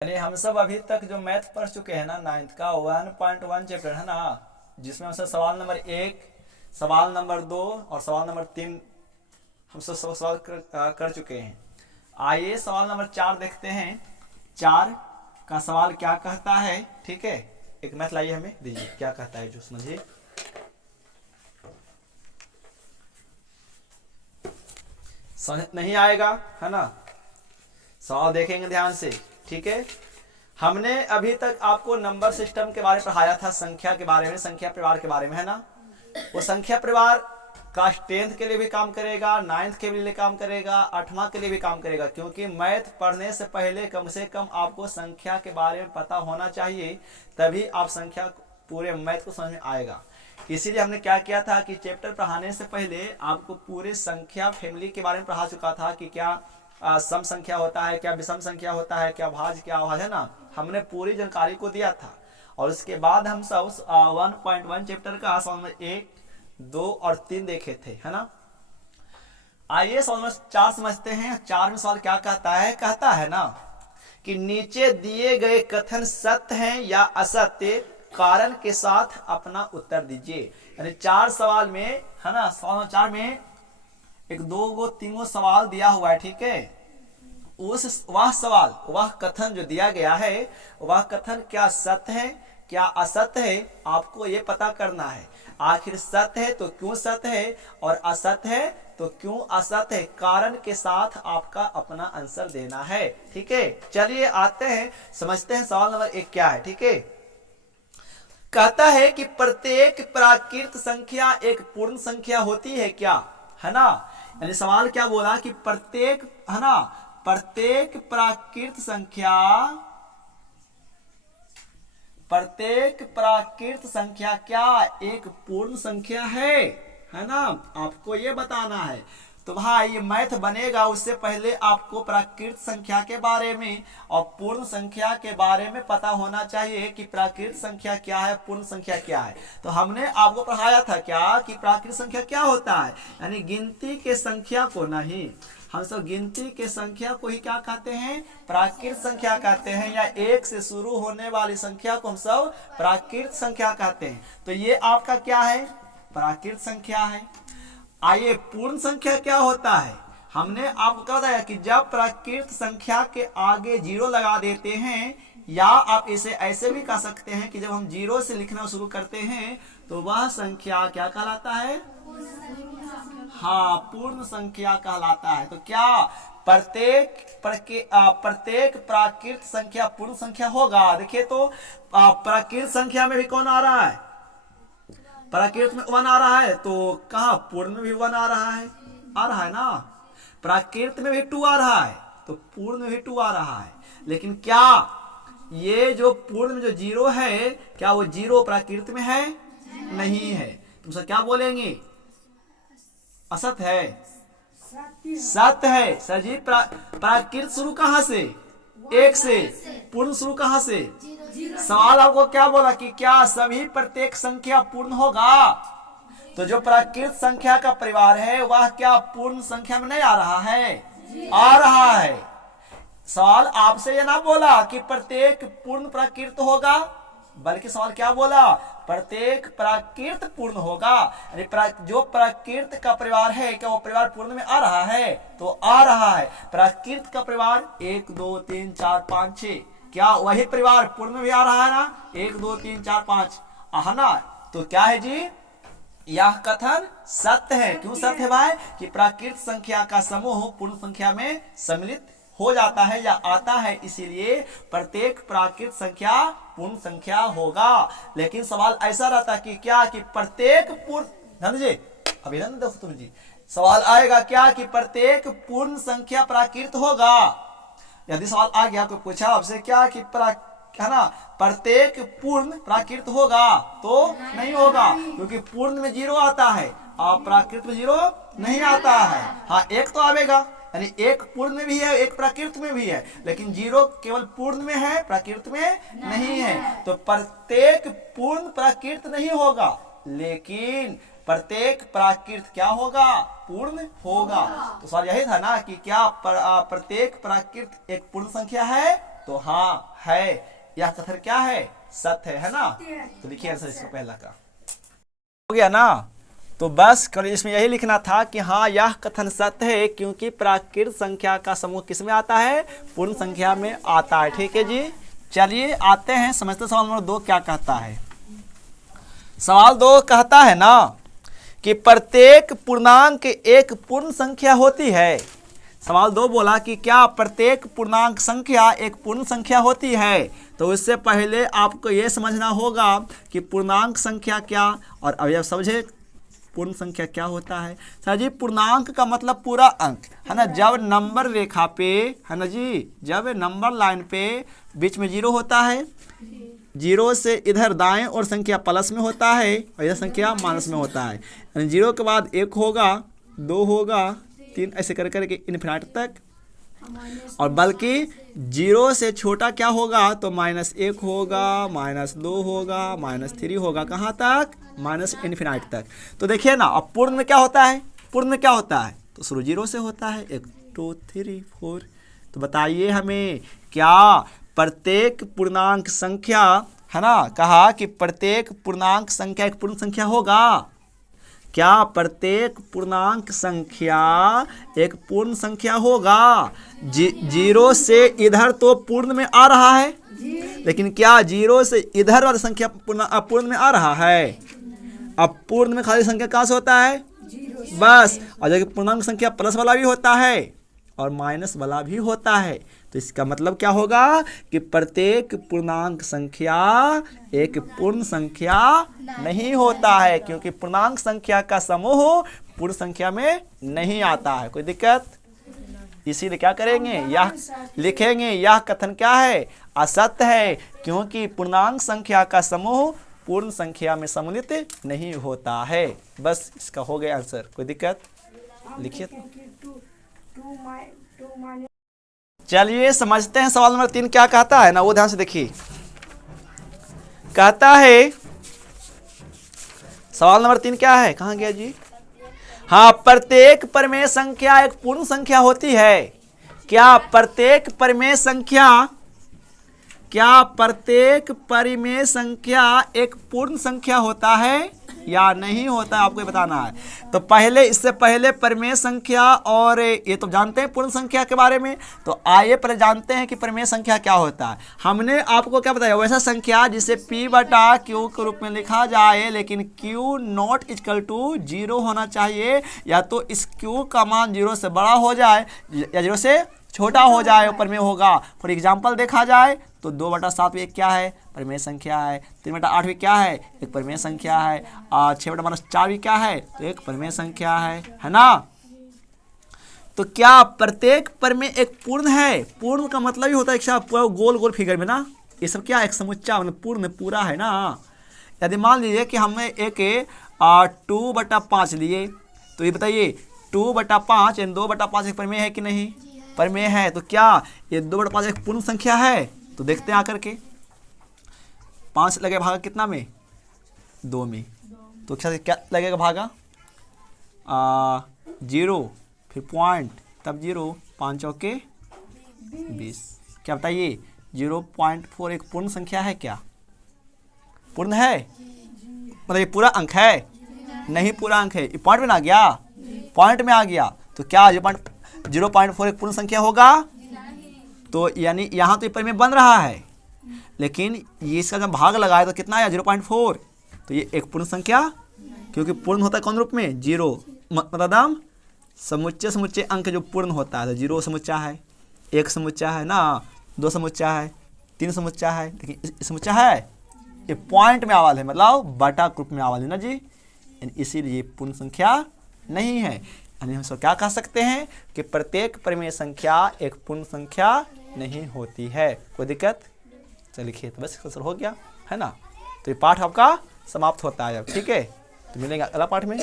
यानी हम सब अभी तक जो मैथ पढ़ चुके हैं ना 9th का 1.1 चैप्टर है ना, जिसमें हम सब सवाल नंबर 1, सवाल नंबर 2 और सवाल नंबर 3 हम सब सवाल कर चुके हैं। आइए सवाल नंबर 4 देखते हैं। 4 का सवाल क्या कहता है, ठीक है। एक मैथ लाइए हमें दीजिए, क्या कहता है जो समझिए। समझ नहीं आएगा है ना, सवाल देखेंगे ध्यान से, ठीक है। हमने अभी तक आपको नंबर सिस्टम के बारे में पढ़ाया था, संख्या के बारे में, संख्या परिवार के बारे में, है ना। वो संख्या परिवार का 10th के लिए भी काम करेगा, 9th के लिए काम करेगा, 8वां के लिए भी काम करेगा, क्योंकि मैथ पढ़ने से पहले कम से कम आपको संख्या के बारे में पता होना चाहिए, तभी आप संख्या पूरे मैथ को समझ में आएगा। इसीलिए हमने क्या किया था कि चैप्टर पढ़ाने से पहले आपको पूरे संख्या फैमिली के बारे में पढ़ा चुका था कि क्या सम संख्या होता है, क्या विषम संख्या होता है, क्या भाज्य क्या है ना। हमने पूरी जानकारी को दिया था। और उसके बाद हम सब 1.1 चैप्टर का सवाल नंबर 1, 2 और 3 देखे थे, है ना। आइए सवाल नंबर 4 समझते हैं। 4 में सवाल क्या कहता है, कहता है ना कि नीचे दिए गए कथन सत्य हैं या असत्य, कारण के साथ अपना उत्तर दीजिए। यानी 4 सवाल में, है ना, सवाल नंबर 4 में 1, 2, 3 सवाल दिया हुआ है, ठीक है। वह सवाल, वह कथन जो दिया गया है, वह कथन क्या सत्य है क्या असत्य है, आपको ये पता करना है। आखिर सत्य है तो क्यों सत्य है, और असत्य है तो क्यों असत्य है, कारण के साथ आपका अपना आंसर देना है, ठीक है। चलिए आते हैं, समझते हैं सवाल नंबर 1 क्या है, ठीक है। कहता है कि प्रत्येक प्राकृत संख्या एक पूर्ण संख्या होती है क्या, है ना। यानी सवाल क्या बोला कि प्रत्येक, है ना, प्रत्येक प्राकृत संख्या, प्रत्येक प्राकृत संख्या क्या एक पूर्ण संख्या है ना। आपको ये बताना है। तो भाई ये मैथ बनेगा उससे पहले आपको प्राकृत संख्या के बारे में और पूर्ण संख्या के बारे में पता होना चाहिए कि प्राकृत संख्या क्या है, पूर्ण संख्या क्या है। तो हमने आपको पढ़ाया था क्या कि प्राकृत संख्या क्या होता है, यानी गिनती के संख्या को नहीं, हम सब गिनती के संख्या को ही क्या कहते हैं, प्राकृत संख्या कहते हैं, या 1 से शुरू होने वाली संख्या को हम सब प्राकृत संख्या कहते हैं। तो ये आपका क्या है, प्राकृत संख्या है। आइए पूर्ण संख्या क्या होता है, हमने आपको कहा था कि जब प्राकृत संख्या के आगे 0 लगा देते हैं, या आप इसे ऐसे भी कह सकते हैं कि जब हम 0 से लिखना शुरू करते हैं तो वह संख्या क्या कहलाता है, हाँ, पूर्ण संख्या कहलाता है। तो क्या प्रत्येक प्राकृत संख्या पूर्ण संख्या होगा। देखिए तो प्राकृत संख्या में भी कौन आ रहा है, प्राकृत में 1 आ रहा है, तो कहा पूर्ण में भी 1 आ रहा है ना। प्राकृत में भी 2 आ रहा है तो पूर्ण में भी 2 आ रहा है। लेकिन क्या ये जो पूर्ण में जो 0 है, क्या वो 0 प्राकृत में है, नहीं है। तुम सब क्या बोलेंगे, असत है, सत्य है। सर जी प्राकृत शुरू कहां से, 1 से, पूर्ण शुरू कहां से। सवाल आपको क्या बोला कि क्या सभी प्रत्येक संख्या पूर्ण होगा। तो जो प्राकृत संख्या का परिवार है वह क्या पूर्ण संख्या में नहीं आ रहा है, आ रहा है। सवाल आपसे ये ना बोला कि प्रत्येक पूर्ण प्राकृत होगा, बल्कि सवाल क्या बोला, प्रत्येक प्राकृत पूर्ण होगा। जो प्राकृत का परिवार है क्या वो परिवार पूर्ण में आ रहा है, तो आ रहा है। प्राकृत का परिवार 1, 2, 3, 4, 5, 6, क्या वही परिवार पूर्ण में भी आ रहा है ना, 1, 2, 3, 4, 5, है ना। तो क्या है जी, यह कथन सत्य है। क्यों सत्य है भाई, कि प्राकृत संख्या का समूह पूर्ण संख्या में सम्मिलित हो जाता है या आता है, इसीलिए प्रत्येक प्राकृत संख्या पूर्ण संख्या होगा। लेकिन सवाल ऐसा रहता कि क्या कि प्रत्येक पूर्ण, धन जी अभिनंदन देखो तुम जी, सवाल आएगा क्या कि प्रत्येक पूर्ण संख्या प्राकृत होगा। यदि सवाल आ गया, कोई पूछा आपसे क्या कि है ना प्रत्येक पूर्ण प्राकृत होगा, तो नहीं होगा, क्योंकि पूर्ण में 0 आता है और प्राकृत में 0 नहीं आता है। हाँ, 1 तो आवेगा, यानी 1 पूर्ण में भी है, 1 प्राकृत में भी है, लेकिन 0 केवल पूर्ण में है, प्राकृत में नहीं है। तो प्रत्येक पूर्ण प्राकृत नहीं होगा, लेकिन प्रत्येक प्राकृत क्या होगा, पूर्ण होगा। तो सवाल यही था ना कि क्या प्रत्येक प्राकृत एक पूर्ण संख्या है, तो हाँ है, यह कथन क्या है, सत्य है ना। तो लिखिए आंसर इसका पहला का हो गया ना। तो बस कल इसमें यही लिखना था कि हाँ यह कथन सत्य है क्योंकि प्राकृत संख्या का समूह किस में आता है, पूर्ण संख्या में आता है। ठीक है जी, चलिए आते हैं समझते सवाल नंबर 2 क्या कहता है। सवाल 2 कहता है ना कि प्रत्येक पूर्णांक एक पूर्ण संख्या होती है। सवाल 2 बोला कि क्या प्रत्येक पूर्णांक संख्या एक पूर्ण संख्या होती है। तो इससे पहले आपको यह समझना होगा कि पूर्णांक संख्या क्या, और अब यह समझे पूर्ण संख्या क्या होता है। सर जी पूर्णांक का मतलब पूरा अंक है ना, जब नंबर रेखा पे है ना जी, जब नंबर लाइन पे बीच में 0 होता है, 0 से इधर दाएं और संख्या प्लस में होता है और इधर संख्या माइनस में होता है। यानी 0 के बाद 1 होगा, 2 होगा, 3 ऐसे कर करके इन्फिनिटी तक, और बल्कि 0 से छोटा क्या होगा तो -1 होगा, -2 होगा, -3 होगा, कहाँ तक, माइनस इन्फिनिटी तक। तो देखिए ना अब पूर्ण में क्या होता है, पूर्ण में क्या होता है तो शुरू 0 से होता है, 1 2 3 4। तो बताइए हमें क्या प्रत्येक पूर्णांक संख्या है ना, कहा कि प्रत्येक पूर्णांक संख्या एक पूर्ण संख्या होगा। क्या प्रत्येक पूर्णांक संख्या एक पूर्ण संख्या होगा। 0 से इधर तो पूर्ण में आ रहा है, लेकिन क्या 0 से इधर वाली संख्या पूर्ण में आ रहा है। अब पूर्ण में खाली संख्या कहाँ से होता है, बस, और जबकि पूर्णांक संख्या प्लस वाला भी होता है और माइनस वाला भी होता है। तो इसका मतलब क्या होगा कि प्रत्येक पूर्णांक संख्या एक पूर्ण संख्या नहीं होता है, क्योंकि पूर्णांक संख्या का समूह पूर्ण संख्या में नहीं आता है। कोई दिक्कत, इसीलिए क्या करेंगे, यह लिखेंगे यह कथन क्या है, असत्य है, क्योंकि पूर्णांक संख्या का समूह पूर्ण संख्या में सम्मिलित नहीं होता है। बस इसका हो गया आंसर। कोई दिक्कत, लिखिए। चलिए समझते हैं सवाल नंबर 3 क्या कहता है ना, वो ध्यान से देखिए। कहता है सवाल नंबर 3 क्या है, कहां गया जी, हाँ प्रत्येक परिमेय संख्या एक पूर्ण संख्या होती है। क्या प्रत्येक परिमेय संख्या, क्या प्रत्येक परिमेय संख्या एक पूर्ण संख्या होता है या नहीं होता है, आपको बताना है। तो पहले, इससे पहले परिमेय संख्या और ये तो जानते हैं पूर्ण संख्या के बारे में, तो आइए पहले जानते हैं कि परिमेय संख्या क्या होता है। हमने आपको क्या बताया, वैसा संख्या जिसे P/Q के रूप में लिखा जाए, लेकिन Q नॉट इक्वल टू 0 होना चाहिए, या तो इस Q का मान 0 से बड़ा हो जाए या 0 से छोटा हो जाए, ऊपर में होगा। फॉर एग्जाम्पल देखा जाए तो 2/7 भी एक क्या है, परिमेय संख्या है। 3/8 भी क्या है, एक परिमेय संख्या है। 6/-4 भी क्या है, तो एक परिमेय संख्या है ना। तो क्या प्रत्येक परिमेय एक पूर्ण है। पूर्ण का मतलब ही होता है पूरा गोल गोल फिगर में ना, ये सब क्या एक समुच्चा मतलब पूर्ण पूरा है ना। यदि मान लीजिए कि हमने एक 2/5 लिए, तो ये बताइए 2/5 यानी 2/5 एक परिमेय है कि नहीं, परिमेय है। तो क्या ये 2/5 एक पूर्ण संख्या है, तो देखते हैं आकर के 5 लगे भागा कितना में, 2 में, तो क्या लगेगा भागा 0 फिर पॉइंट तब 0, 5 चौके 20। क्या बताइए 0.4 एक पूर्ण संख्या है क्या, पूर्ण है, मतलब ये पूरा अंक है, नहीं पूरा अंक है, ये पॉइंट में ना गया, पॉइंट में आ गया। तो क्या 0.4 एक पूर्ण संख्या होगा, तो यानी यहाँ तो परिमेय बन रहा है, लेकिन ये इसका जब भाग लगाए तो कितना आया 0.4, तो ये एक पूर्ण संख्या, क्योंकि पूर्ण होता है कौन रूप में, 0, मतलब समुच्चय समुच्चय अंक जो पूर्ण होता है, तो 0 समुच्चा है, 1 समुच्चा है ना, 2 समुच्चा है, 3 समुच्चा है, लेकिन समुच्चा है ये पॉइंट में आवाल है, मतलब बटा ग्रुप में आवाल है ना जी, इसीलिए पूर्ण संख्या नहीं है। यानी हम क्या कह सकते हैं कि प्रत्येक परिमेय संख्या एक पूर्ण संख्या नहीं होती है। कोई दिक्कत, चलिए लिखिए, तो बस आंसर हो गया है ना। तो ये पाठ आपका समाप्त होता है अब, ठीक है, तो मिलेंगे अगला पाठ में।